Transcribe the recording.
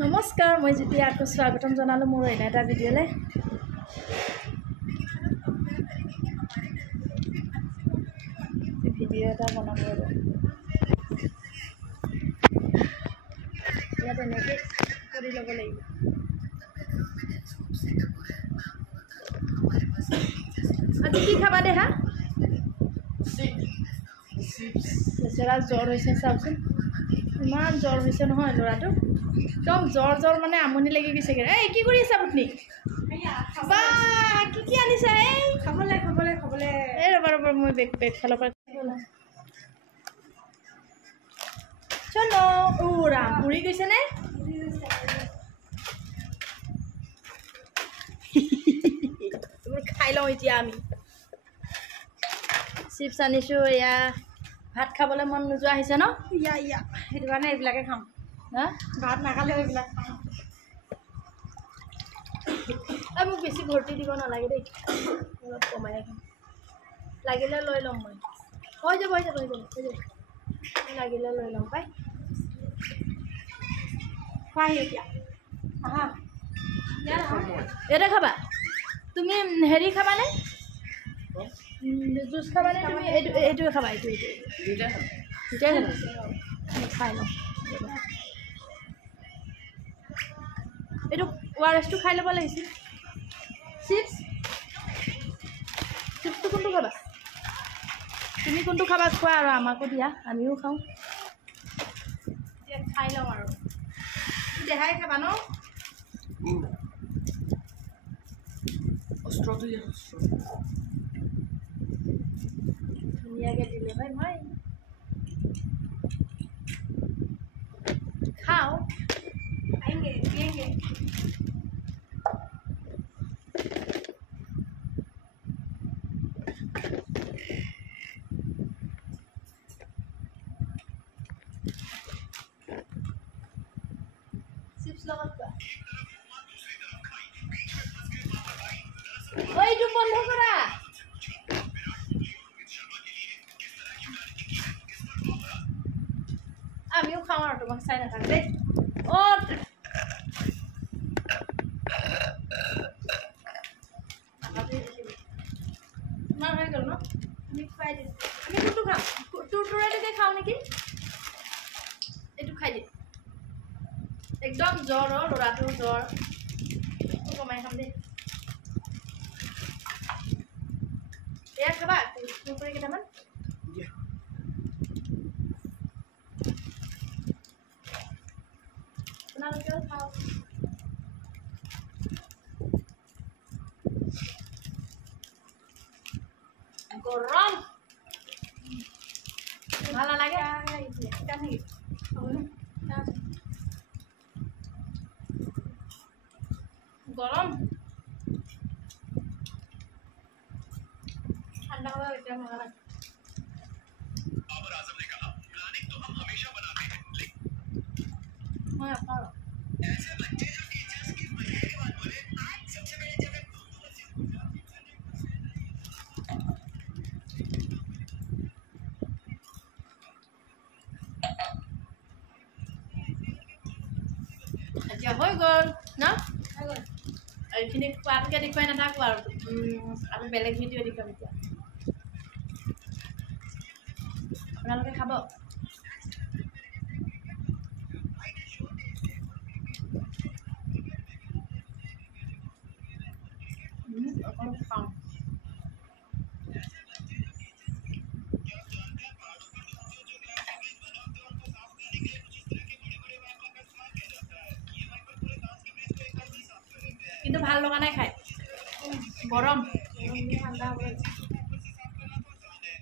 নমস্কাৰ, মই যেতিয়া আকৌ স্বাগতম জনালোঁ মোৰ এনে এটা ভিডিঅ'লৈ। ভিডিঅ' এটা বনাব আৰু ইয়াত এনেকৈ কৰি ল'ব লাগিব। আজি কি খাবা দেহা? বেচেৰা জ্বৰ হৈছে, চাওকচোন ইমান জ্বৰ হৈছে নহয় ল'ৰাটো। একদম জ্বৰ মানে আমনি লাগি গৈছেগৈ। এই কি কৰি আছা আপুনি? বা কি আনিছা? এই খাবলৈ এই ৰ'বা মই বেগ ফালৰ পৰা চলো। ৰাম উৰি গৈছেনে? খাই লওঁ এতিয়া আমি। চিপছ আনিছোঁ। এয়া ভাত খাবলৈ মন নোযোৱা হৈছে ন? সেইটো কাৰণে এইবিলাকে খাম। হা, ভাত নাখালেও এইবিলাক খাম। মোক বেছি ভৰ্তি দিব নালাগে দেই, অলপ কমাই খাম। লাগিলে লৈ ল'ম মই। হৈ যাব লাগিলে লৈ ল'ম পাই। খোৱাহি এতিয়া। আহা ইয়াতে খাবা? তুমি হেৰি খাবানে? জুচ খাবানে? তুমি এইটোৱে খাবা? দুইটাই খাবা? খাই লওঁ। এইটো ORSটো খাই ল'ব লাগিছিল। চিপছটো কোনটো খাবা? তুমি কোনটো খাবা খোৱা আৰু আমাকো দিয়া, আমিও খাওঁ। এতিয়া খাই লওঁ আৰু দেহাই খাবা ন? ধুনীয়াকৈ দিলে ভাই মই খাওঁ। দিয়েংগে। চিপছ লগত খোৱা। এইটো বন্ধ কৰা। আমিও খাওঁ আৰু তোমাক চাই নাথাক দেই। ইমান হৈ গ'ল ন? আমি খুৱাই দিম। আমি কোনটো খাম? তোৰটোকে খাওঁ নেকি? এইটো খাই দিম। একদম জ্বৰ ল'ৰাটোৰ জ্বৰ। কমাই খাম দেই। এয়া খাবা কুৰকুৰি কেইটামান? আপোনালোকেও খাওক। গৰম ভাল নালাগে। গৰম ঠাণ্ডা হ'লে এতিয়া ভাল লাগে। মই নাখাওঁ। এতিয়া হৈ গ'ল ন? এইখিনি খোৱাটোকে দেখুৱাই নাথাকোঁ আৰু আমি বেলেগ ভিডিঅ' দেখুৱাম এতিয়া। আপোনালোকে খাব? অকণ খাওঁ। কিন্তু ভাল লগা নাই খাই। গৰম ঠাণ্ডা হ'ব।